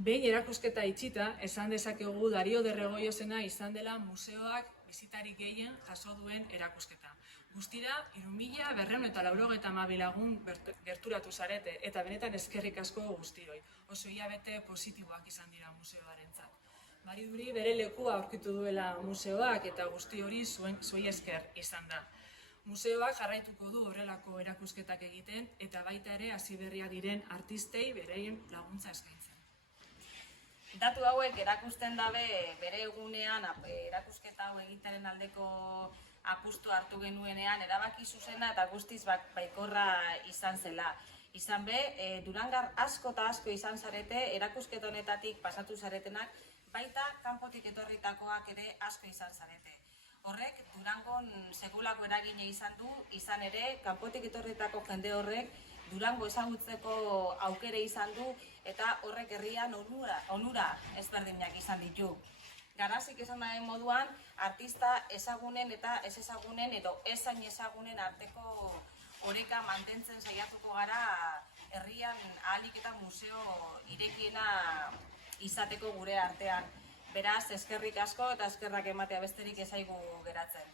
Behin erakusketa itxita, esan dezakegu Dario de Regoyosena izan dela museoak bisitarik gehien jaso duen erakusketa. Guztira, 3.492 lagun gerturatu zarete eta benetan eskerrik asko guztioi. Oso hilabete positiboak izan dira museoarentzat. Mariduri bere lekua aurkitu duela museoak eta guzti hori zuei esker izan da. Museoak jarraituko du horrelako erakusketak egiten eta baita ere hasi berriak diren artistei bereien laguntza eskaintzen. Datu hauek erakusten dabe bere egunean erakusketa hau egitaren aldeko apustu hartu genuenean erabaki zuzena eta guztiz baikorra izan zela. Izan be, Durangar asko eta asko izan zarete, erakusketa honetatik pasatu zaretenak, baita kanpotik etorritakoak ere asko izan zarete. Horrek Durangon sekulako eragina izan du, izan ere, kanpotik etorritako jende horrek Durango ezagutzeko aukere izan du eta horrek herrian onura ezberdinak izan ditu. Garazik esan den moduan, artista ezagunen eta ez ezagunen edo ezain ezagunen arteko oreka mantentzen saiatuko gara herrian ahalik eta museo irekiena izateko gure artean. Beraz, eskerrik asko eta eskerrak ematea besterik ez zaigu geratzen.